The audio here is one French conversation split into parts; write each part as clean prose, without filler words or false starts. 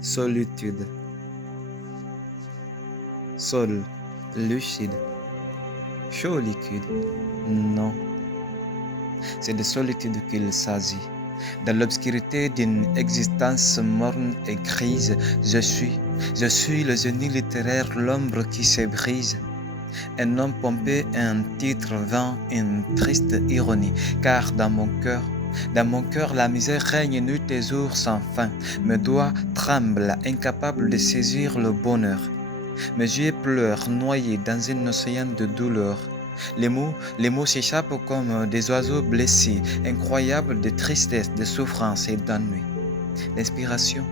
Solitude. Sol, lucide. Chaud liquide. Non, c'est de solitude qu'il s'agit. Dans l'obscurité d'une existence morne et grise, je suis le génie littéraire, l'ombre qui se brise. Un nom pompé, un titre vain, une triste ironie, car dans mon cœur, la misère règne nuit et jour sans fin. Mes doigts tremblent, incapables de saisir le bonheur. Mes yeux pleurent, noyés dans un océan de douleur. Les mots s'échappent comme des oiseaux blessés, incroyables de tristesse, de souffrance et d'ennui. L'inspiration.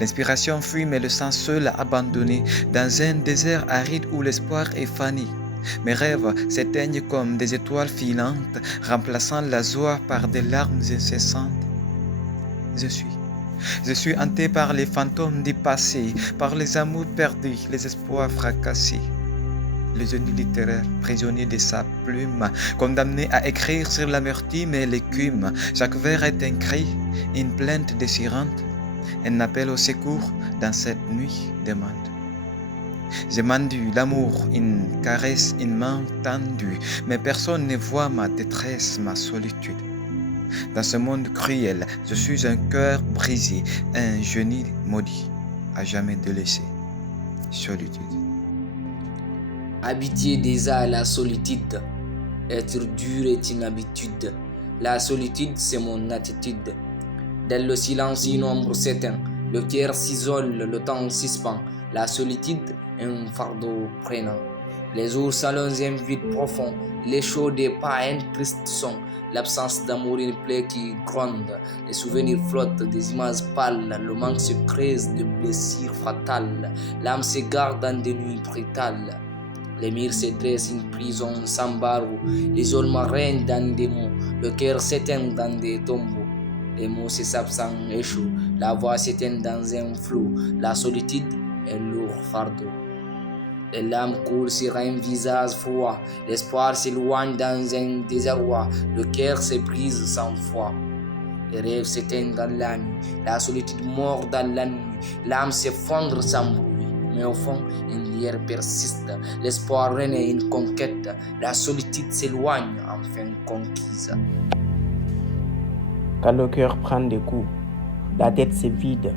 L'inspiration fuit, mais le sang seul abandonné, dans un désert aride où l'espoir est fané. Mes rêves s'éteignent comme des étoiles filantes, remplaçant la joie par des larmes incessantes. Je suis hanté par les fantômes du passé, par les amours perdus, les espoirs fracassés. Le génie littéraire, prisonnier de sa plume, condamné à écrire sur l'amertume et l'écume. Chaque vers est un cri, une plainte désirante, un appel au secours dans cette nuit demande. J'ai mandu l'amour, une caresse, une main tendue, mais personne ne voit ma détresse, ma solitude. Dans ce monde cruel, je suis un cœur brisé, un génie maudit, à jamais délaissé. Solitude. Habitué déjà à la solitude, être dur est une habitude. La solitude, c'est mon attitude. Dans le silence, une ombre s'éteint, le cœur s'isole, le temps suspend. La solitude est un fardeau prenant. Les jours s'allongent un vide profond, les chauds des pas un triste son. L'absence d'amour, une plaie qui gronde. Les souvenirs flottent, des images pâles. Le manque se creuse de blessures fatales. L'âme s'égare dans des nuits brutales. Les murs se dressent, une prison sans barreaux. L'isolement règne dans des mots. Le cœur s'éteint dans des tombeaux. Les mots s'échappent sans écho. La voix s'éteint dans un flou. La solitude est lourd fardeau. Les larmes coulent sur un visage froid. L'espoir s'éloigne dans un désarroi. Le cœur se brise sans foi. Les rêves s'éteignent dans la nuit. La solitude mord dans la nuit. L'âme s'effondre sans bruit. Mais au fond, une lueur persiste. L'espoir renaît, une conquête. La solitude s'éloigne, enfin conquise. Quand le cœur prend des coups, la tête se vide,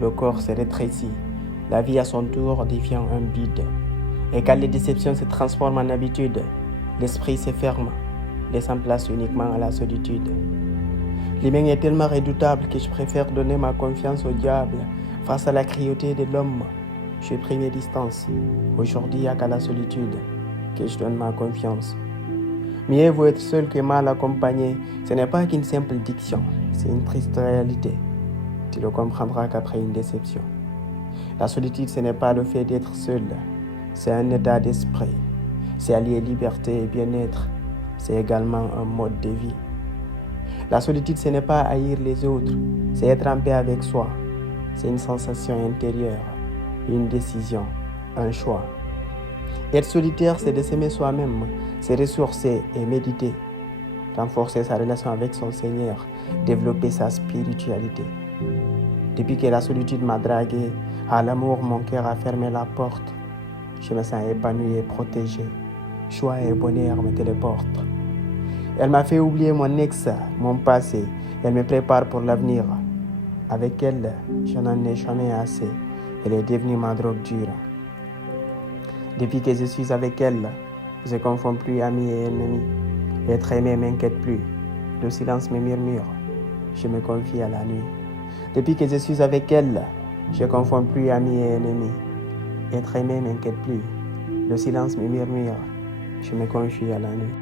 le corps se rétrécit, la vie à son tour devient un bide. Et quand les déceptions se transforment en habitude, l'esprit se ferme, laissant place uniquement à la solitude. L'humain est tellement redoutable que je préfère donner ma confiance au diable face à la cruauté de l'homme. Je pris mes distances. Aujourd'hui, il n'y a qu'à la solitude que je donne ma confiance. Mieux vaut être seul que mal accompagné. Ce n'est pas qu'une simple diction, c'est une triste réalité. Tu le comprendras qu'après une déception. La solitude, ce n'est pas le fait d'être seul, c'est un état d'esprit. C'est allier liberté et bien-être. C'est également un mode de vie. La solitude, ce n'est pas haïr les autres, c'est être en paix avec soi. C'est une sensation intérieure, une décision, un choix. Être solitaire, c'est de s'aimer soi-même, c'est ressourcer et méditer, renforcer sa relation avec son Seigneur, développer sa spiritualité. Depuis que la solitude m'a dragué, à l'amour, mon cœur a fermé la porte. Je me sens épanoui et protégé. Joie et bonheur me téléportent. Elle m'a fait oublier mon ex, mon passé. Elle me prépare pour l'avenir. Avec elle, je n'en ai jamais assez. Elle est devenue ma drogue dure. Depuis que je suis avec elle, je ne confonds plus amis et ennemis. Être aimé ne m'inquiète plus. Le silence me murmure. Je me confie à la nuit. Depuis que je suis avec elle, je ne confonds plus amis et ennemis. Être aimé ne m'inquiète plus. Le silence me murmure. Je me confie à la nuit.